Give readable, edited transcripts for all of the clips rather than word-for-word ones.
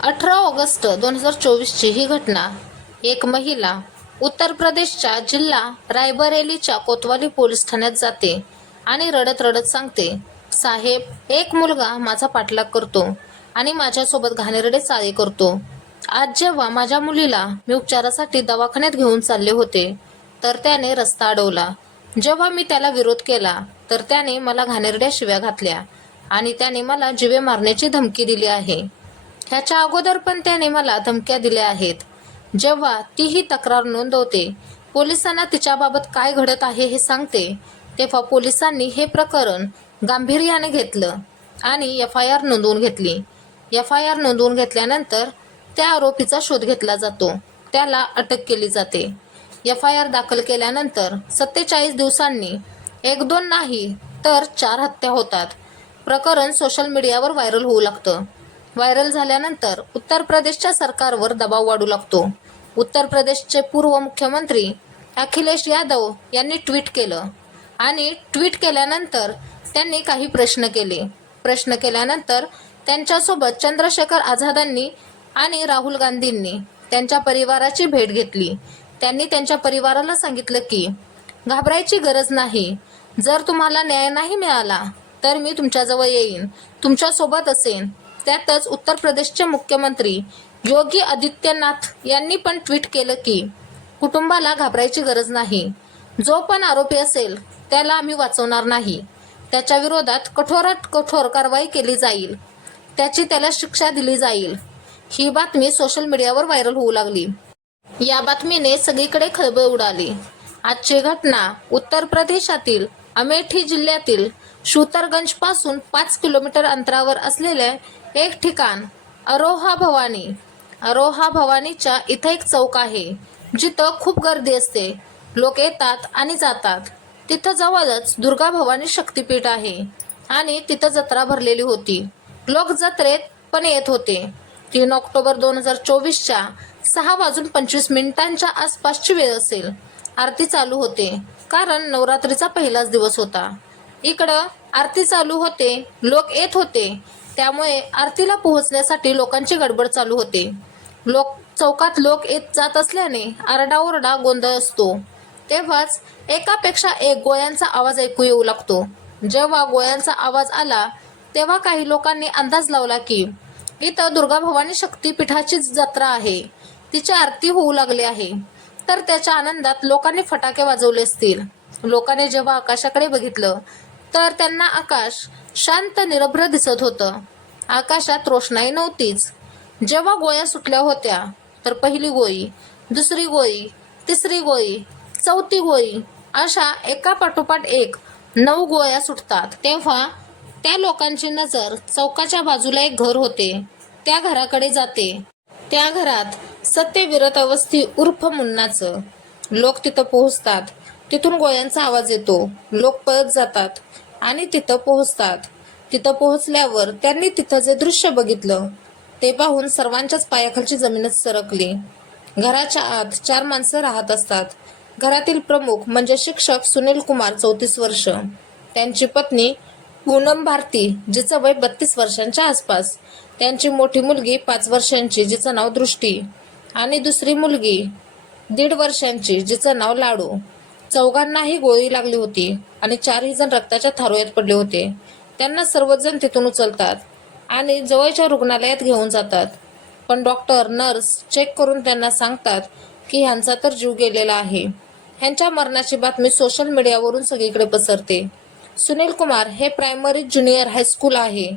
18 August 2024ची ही घटना. एक महिला उत्तर प्रदेशच्या जिल्हा रायबरेलीच्या कोतवाली पोलीस ठाण्यात जाते आणि रडत रडत सांगते, साहेब, एक मुलगा माझा पाठलाग करतो आणि माझ्यासोबत घाणेरडे चाळे करतो. आज जेव्हा माझ्या मुलीला मी उपचारासाठी दवाखान्यात घेऊन चालले होते तर त्याने रस्ता अडवला. जेव्हा मी त्याला विरोध केला तर त्याने मला घाणेरड्या शिव्या घातल्या आणि त्याने मला जीवे मारण्याची धमकी दिली आहे. ह्याच्या अगोदर पण त्याने मला धमक्या दिल्या आहेत. जेव्हा ती ही तक्रार नोंदवते, पोलिसांना तिच्याबाबत काय घडत आहे हे सांगते, तेव्हा पोलिसांनी हे प्रकरण गांभीर्याने घेतलं आणि FIR नोंदवून घेतली. FIR नोंदवून घेतल्यानंतर त्या आरोपीचा शोध घेतला जातो, त्याला अटक केली जाते. FIR दाखल केल्यानंतर 47 दिवसांनी 1-2 नाही तर 4 हत्या होतात. प्रकरण सोशल मीडियावर व्हायरल होऊ लागतं. व्हायरल झाल्यानंतर उत्तर प्रदेशच्या सरकारवर दबाव वाढू लागतो. उत्तर प्रदेशचे पूर्व मुख्यमंत्री अखिलेश यादव यांनी ट्विट केलं आणि ट्विट केल्यानंतर त्यांनी काही प्रश्न केले. प्रश्न केल्यानंतर त्यांच्यासोबत चंद्रशेखर आझादांनी आणि राहुल गांधींनी त्यांच्या परिवाराची भेट घेतली. त्यांनी त्यांच्या परिवाराला सांगितलं की घाबरायची गरज नाही. जर तुम्हाला न्याय नाही मिळाला तर मी तुमच्याजवळ येईन, तुमच्यासोबत असेन. त्यातच उत्तर प्रदेशचे मुख्यमंत्री योगी आदित्यनाथ यांनी पण ट्विट केलं की कुटुंबाला घाबरायची गरज नाही. जो पण आरोपी असेल त्याला आम्ही वाचवणार नाही. त्याच्या विरोधात कठोरात कठोर कारवाई केली जाईल. त्याला शिक्षा दिली जाईल. ही बातमी सोशल मीडियावर व्हायरल होऊ लागली. या बातमीने सगळीकडे खळबळ उडाली. आजची घटना उत्तर प्रदेशातील अमेठी जिल्ह्यातील शुतरगंज पासून 5 किलोमीटर अंतरावर असलेले एक ठिकाण अरोहा भवानीच्या इथं एक चौक आहे, जिथं खूप गर्दी असते. लोक येतात आणि जातात. तिथं जवळच दुर्गा भवानी शक्तीपीठ आहे आणि तिथं जत्रा भरलेली होती. लोक जत्रेत पण येत होते. 3 ऑक्टोबर 2024च्या 6:25 आसपासची वेळ असेल. आरती चालू होते, कारण नवरात्रीचा पहिलाच दिवस होता. इकडं आरती चालू होते, लोक येत होते, त्यामुळे आरतीला पोहोचण्यासाठी लोकांची गडबड चालू होते. चौकात लोक येत जात असल्याने आरडाओरडा गोंधळ असतो. तेव्हाच एकापेक्षा एक गोळ्यांचा आवाज ऐकू येऊ लागतो. जेव्हा गोळ्यांचा आवाज आला तेव्हा काही लोकांनी अंदाज लावला की इथं दुर्गा भवानी शक्तीपीठाची जत्रा आहे, तिची आरती होऊ लागली आहे. तर त्याच्या आनंदात लोकांनी फटाके वाजवले असतील. लोकांनी जेव्हा आकाशाकडे बघितलं तर त्यांना आकाश शांत निरभ्र दिसत होतं. आकाशात रोषणाई नव्हतीच. जेव्हा गोळ्या सुटल्या होत्या तर पहिली गोळी, दुसरी गोळी, तिसरी गोळी, चौथी गोळी, अशा एका पाठोपाठ एक 9 गोळ्या सुटतात. तेव्हा त्या लोकांची नजर चौकाच्या बाजूला एक घर होते, त्या घराकडे जाते. त्या घरात सत्यवीरत अवस्थी उर्फ मुन्नाचं. लोक तिथं पोहोचतात. तिथून गोळ्यांचा आवाज येतो. लोक पळत जातात आणि तिथं पोहोचतात. तिथं पोहोचल्यावर त्यांनी तिथं जे दृश्य बघितलं ते पाहून सर्वांच्याच पायाखालची जमीनच सरकली. घराच्या आत 4 माणसं राहत असतात. घरातील प्रमुख म्हणजे शिक्षक सुनील कुमार 34 वर्ष, त्यांची पत्नी पूनम भारती जिचं वय 32 वर्षांच्या आसपास, त्यांची मोठी मुलगी 5 वर्षांची जिचं नाव दृष्टी आणि दुसरी मुलगी 1.5 वर्षांची जिचं नाव लाडू. चौघांनाही गोळी लागली होती आणि 4ही जण रक्ताच्या थारोळ्यात पडले होते. त्यांना सर्वजण तिथून उचलतात आणि जवळच्या रुग्णालयात घेऊन जातात. पण डॉक्टर, नर्स चेक करून त्यांना सांगतात की ह्यांचा तर जीव गेलेला आहे. ह्यांच्या मरणाची बातमी सोशल मीडियावरून सगळीकडे पसरते. सुनील कुमार हे प्रायमरी ज्युनियर हायस्कूल आहे,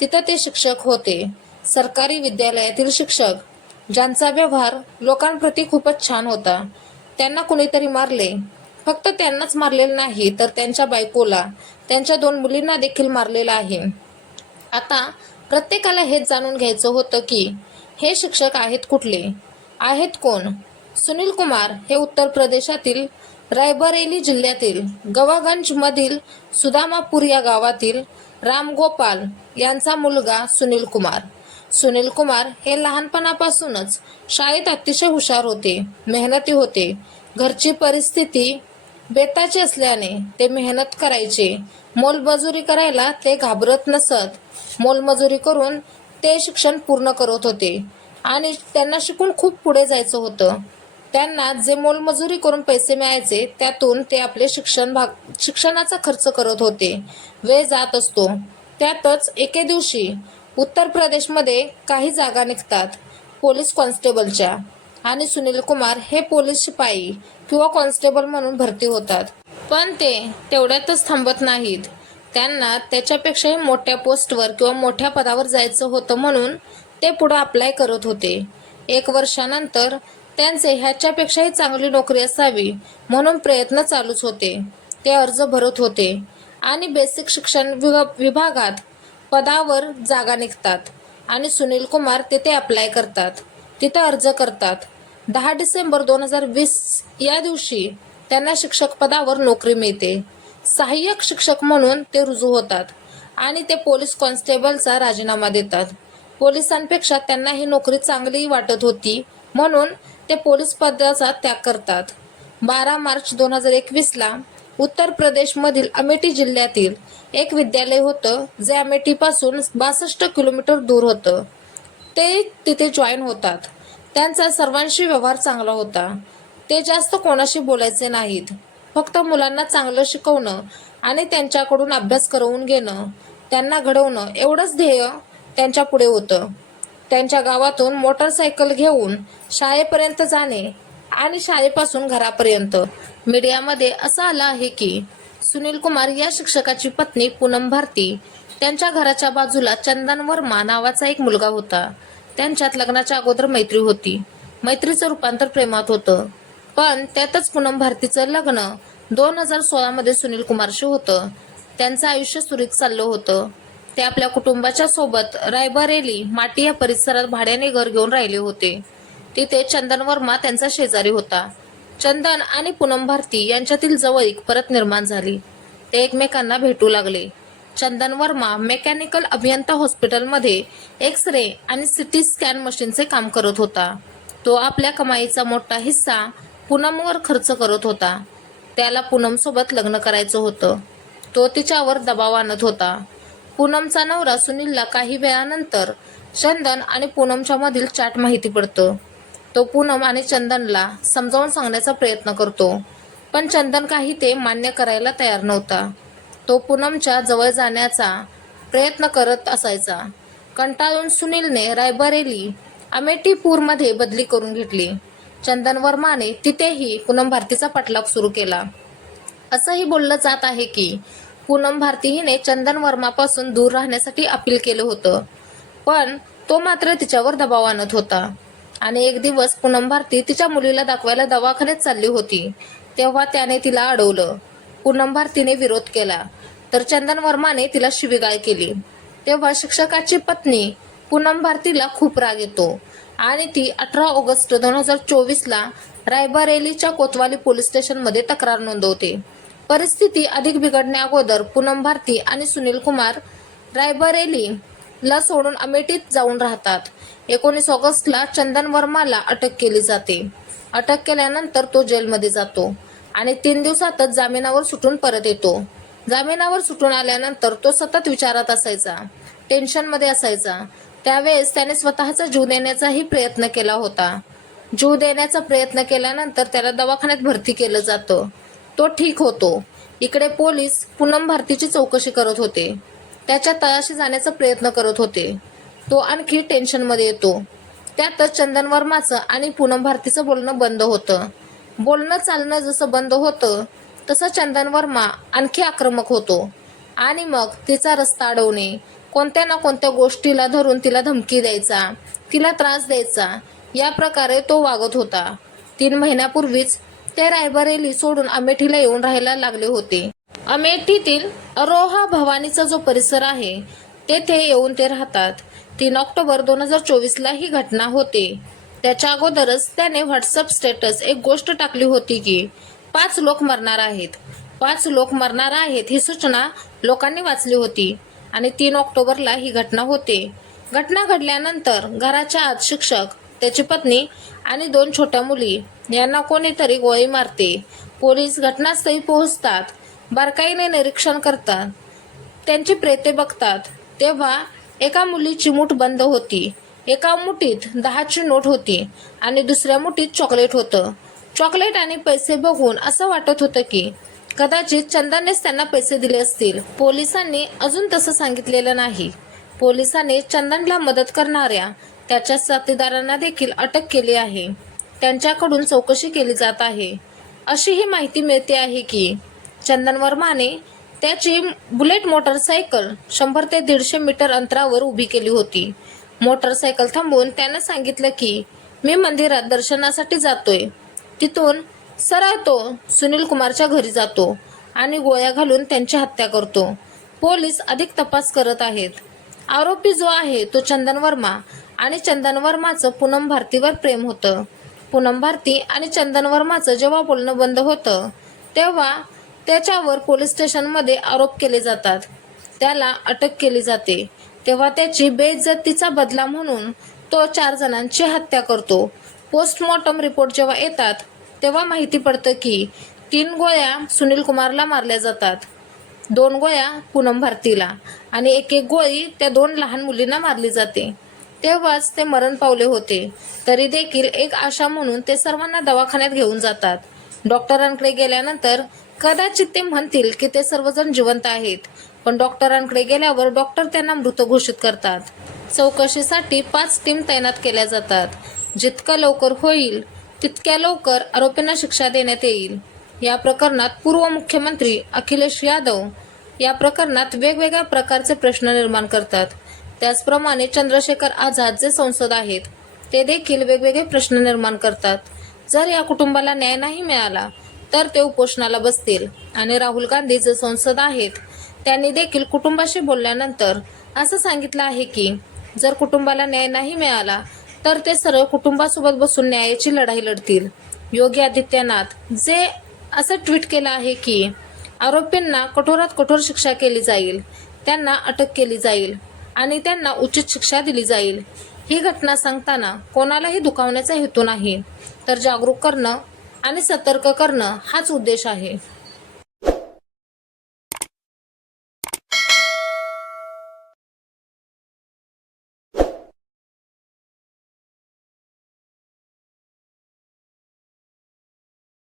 तिथं ते शिक्षक होते. सरकारी विद्यालयातील शिक्षक, ज्यांचा व्यवहार लोकांप्रती खूपच छान होता. त्यांना कुणीतरी मारले. फक्त त्यांनाच मारलेलं नाही तर त्यांच्या बायकोला, त्यांच्या 2 मुलींना देखील मारलेलं आहे. आता प्रत्येकाला हेच जाणून घ्यायचं होतं की हे शिक्षक आहेत कुठले, आहेत कोण. सुनील कुमार हे उत्तर प्रदेशातील रायबरेली जिल्ह्यातील गवागंज मधील सुदामापूर या गावातील रामगोपाल यांचा मुलगा सुनील कुमार. सुनील कुमार हे लहानपणापासूनच शाळेत अतिशय हुशार होते, मेहनती होते. घरची परिस्थिती बेताची असल्याने ते मेहनत करायचे. मोलमजुरी करायला ते घाबरत नसत. मोलमजुरी करून ते शिक्षण पूर्ण करत होते आणि त्यांना शिकून खूप पुढे जायचं होतं. त्यांना जे मोलमजुरी करून पैसे मिळायचे त्यातून ते आपले शिक्षणाचा खर्च करत होते. वेळ जात असतो. त्यातच एके दिवशी उत्तर प्रदेशमध्ये काही जागा निघतात पोलीस कॉन्स्टेबलच्या आणि सुनील कुमार हे पोलीस शिपाई किंवा कॉन्स्टेबल म्हणून भरती होतात. पण ते तेवढ्यातच थांबत नाहीत. त्यांना त्याच्यापेक्षाही मोठ्या पोस्टवर किंवा मोठ्या पदावर जायचं होतं म्हणून ते पुढे अप्लाय करत होते. 1 वर्षानंतर त्यांचे ह्याच्यापेक्षाही चांगली नोकरी असावी म्हणून प्रयत्न चालूच होते. ते अर्ज भरत होते आणि बेसिक शिक्षण विभागात पदावर जागा निघतात आणि सुनील कुमार तिथे अप्लाय करतात, तिथे अर्ज करतात. 10 डिसेंबर 2020 या दिवशी त्यांना शिक्षक पदावर नोकरी मिळते. सहाय्यक शिक्षक म्हणून ते रुजू होतात आणि ते पोलीस कॉन्स्टेबलचा राजीनामा देतात. पोलिसांपेक्षा त्यांना ही नोकरी चांगली वाटत होती म्हणून ते पोलीस पदाचा त्याग करतात. 12 मार्च 2021ला उत्तर प्रदेशमधील अमेठी जिल्ह्यातील एक विद्यालय होतं जे अमेठीपासून 62 किलोमीटर दूर होतं. ते तिथे जॉईन होतात. त्यांचा सर्वांशी व्यवहार चांगला होता. ते जास्त कोणाशी बोलायचे नाहीत. फक्त मुलांना चांगलं शिकवणं आणि त्यांच्याकडून अभ्यास करवून घेणं, त्यांना घडवणं एवढंच ध्येय त्यांच्या पुढे होतं. त्यांच्या गावातून मोटरसायकल घेऊन शाळेपर्यंत जाणे आणि शाळेपासून घरापर्यंत. मीडियामध्ये असं आलं आहे की सुनील कुमार या शिक्षकाची पत्नी पूनम भारती, त्यांच्या घराच्या बाजूला चंदन वर्मा नावाचा एक मुलगा होता. त्यांच्यात लग्नाच्या अगोदर मैत्री होती. मैत्रीचं रूपांतर प्रेमात होतं. पण त्यातच पूनम भारतीचं लग्न 2016 मध्ये सुनील कुमारशी होतं. त्यांचं आयुष्य सुरळीत चाललं होतं. ते आपल्या कुटुंबाच्या सोबत रायबरेली माटी या परिसरात भाड्याने घर घेऊन राहिले होते. तिथे चंदन वर्मा त्यांचा शेजारी होता. चंदन आणि पूनम भारती यांच्यातील जवळीक परत निर्माण झाली. ते एकमेकांना भेटू लागले. चंदन वर्मा मेकॅनिकल अभियंता हॉस्पिटलमध्ये एक्स-रे आणि सिटी स्कॅन मशीनचे काम करत होता. तो आपल्या कमाईचा मोठा हिस्सा पूनमवर खर्च करत होता. त्याला पूनमसोबत लग्न करायचं होतं. तो तिच्यावर दबाव आणत होता. पूनमचा नवरा सुनीलला काही वेळानंतर चंदन आणि पूनमच्या मधील चॅट माहिती पडतं. तो पूनम आणि चंदनला समजावून सांगण्याचा प्रयत्न करतो. पण चंदन काही ते मान्य करायला तयार नव्हता. तो पूनमच्या जवळ जाण्याचा प्रयत्न करत असायचा. कंटाळून सुनीलने रायबरेली अमेठीपूरमध्ये बदली करून घेतली. चंदन वर्माने तिथेही पूनम भारतीचा पाठलाग सुरू केला. असंही बोललं जात आहे की पूनम भारती हिने चंदन वर्मापासून दूर राहण्यासाठी अपील केलं होतं. पण तो मात्र तिच्यावर दबाव आणत होता. आणि एक दिवस पूनम भारती तिच्या मुलीला दाखवायला दवाखान्यात चालली होती. तेव्हा त्याने तिला अडवलं. पूनम भारतीने विरोध केला तर चंदन वर्माने तिला शिवीगाळ केली. तेव्हा शिक्षकाची पत्नी पूनम भारतीला खूप राग येतो आणि ती 18 ऑगस्ट 2024ला रायबरेलीच्या कोतवाली पोलीस स्टेशनमध्ये तक्रार नोंदवते. परिस्थिती अधिक बिघडण्याअगोदर पूनम भारती आणि सुनील कुमार रायबरेलीला सोडून अमेठीत जाऊन राहतात. 19 ऑगस्टला चंदन वर्माला अटक केली जाते. अटक केल्यानंतर तो जेलमध्ये जातो आणि 3 दिवसातच जामिनावर सुटून परत येतो. जामिनावर सुटून आल्यानंतर तो सतत विचारात असायचा, टेन्शनमध्ये असायचा. त्यावेळेस त्याने स्वतःचा जीव देण्याचाही प्रयत्न केला होता. जीव देण्याचा प्रयत्न केल्यानंतर त्याला दवाखान्यात भरती केलं जातं. तो ठीक होतो. इकडे पोलीस पूनम भारतीची चौकशी करत होते. त्याच्या तळाशी जाण्याचा प्रयत्न करत होते. तो आणखी टेन्शनमध्ये येतो. त्यातच चंदन वर्माचं आणि पूनम भारतीचं बोलणं बंद होतं. बोलणं चालणं जसं बंद होतं तसं चंदन वर्मा आणखी आक्रमक होतो आणि मग तिचा रस्ता अडवणे, कोणत्या ना कोणत्या गोष्टीला धरून तिला धमकी द्यायचा, तिला त्रास द्यायचा, या प्रकारे तो वागत होता. 3 महिन्यापूर्वीच ते रायबरेली सोडून अमेठीला येऊन राहायला लागले होते. अमेठीतील अरोहा भवानीचा जो परिसर आहे तेथे येऊन ते राहतात. 3 ऑक्टोबर 2024ला ही घटना होते. त्याच्या अगोदरच त्याने व्हॉट्सअप स्टेटस एक गोष्ट टाकली होती की 5 लोक मरणार आहेत. 5 लोक मरणार आहेत ही सूचना लोकांनी वाचली होती आणि 3 ऑक्टोबरला ही घटना होते. घटना घडल्यानंतर घराच्या आत शिक्षक, त्याची पत्नी आणि 2 छोट्या मुली यांना कोणीतरी गोळी मारते. पोलीस घटनास्थळी पोहोचतात, बारकाईने निरीक्षण करतात, त्यांची प्रेते बघतात. तेव्हा एका मुलीची मूठ बंद होती. एका मुठीत 10ची नोट होती आणि दुसऱ्या मुठीत चॉकलेट होतं. चॉकलेट आणि पैसे बघून असं वाटत होतं की कदाचित चंदननेच त्यांना पैसे दिले असतील. पोलिसांनी अजून तसं सांगितलेलं नाही. पोलिसांनी चंदनला मदत करणाऱ्या त्याच्या साथीदारांना देखील अटक केली आहे. त्यांच्याकडून चौकशी केली जात आहे. अशीही माहिती मिळते आहे की चंदन वर्माने त्याची बुलेट मोटरसायकल 100 ते 150 मीटर अंतरावर उभी केली होती. मोटरसायकल थांबवून त्याने सांगितलं की मी मंदिरात दर्शनासाठी जातोय. तिथून सरळ तो सुनील कुमारच्या घरी जातो आणि गोळ्या घालून त्यांची हत्या करतो. पोलीस अधिक तपास करत आहेत. आरोपी जो आहे तो चंदन वर्मा आणि चंदन वर्माचं पूनम भारतीवर प्रेम होतं. पूनम भारती आणि चंदन वर्माचं जेव्हा बोलणं बंद होतं तेव्हा त्याच्यावर पोलीस स्टेशनमध्ये आरोप केले जातात. त्याला अटक केली जाते. तेव्हा त्याची बेइज्जतीचा बदला म्हणून तो 4 जणांची हत्या करतो. पोस्टमॉर्टम रिपोर्ट जेव्हा येतात तेव्हा माहिती पडतं की 3 गोळ्या सुनील कुमारला मारल्या जातात, 2 गोळ्या पूनम भारतीला आणि एक गोळी त्या 2 लहान मुलींना मारली जाते. तेव्हाच ते मरण पावले होते. तरी देखील एक आशा म्हणून ते सर्वांना दवाखान्यात घेऊन जातात. डॉक्टरांकडे गेल्यानंतर कदाचित ते म्हणतील की ते सर्वजण जिवंत आहेत, पण डॉक्टरांकडे गेल्यावर डॉक्टर त्यांना मृत घोषित करतात. चौकशीसाठी 5 टीम तैनात केल्या जातात. जितकं लवकर होईल तितक्या लवकर आरोपींना शिक्षा देण्यात येईल. या प्रकरणात पूर्व मुख्यमंत्री अखिलेश यादव या प्रकरणात वेगवेगळ्या प्रकारचे प्रश्न निर्माण करतात. त्याचप्रमाणे चंद्रशेखर आझाद जे संसद आहेत ते देखील वेगवेगळे प्रश्न निर्माण करतात. जर या कुटुंबाला न्याय नाही मिळाला तर ते उपोषणाला बसतील. आणि राहुल गांधी जे संसद आहेत त्यांनी देखील कुटुंबाशी बोलल्यानंतर असं सांगितलं आहे की जर कुटुंबाला न्याय नाही मिळाला तर ते सरळ कुटुंबासोबत बसून न्यायाची लढाई लढतील. योगी आदित्यनाथ जे असं ट्विट केलं आहे की आरोपींना कठोरात कठोर शिक्षा केली जाईल, त्यांना अटक केली जाईल आणि त्यांना उचित शिक्षा दिली जाईल. ही घटना सांगताना कोणालाही दुखावण्याचा हेतू नाही, तर जागरूक करणं आणि सतर्क करणं हाच उद्देश आहे.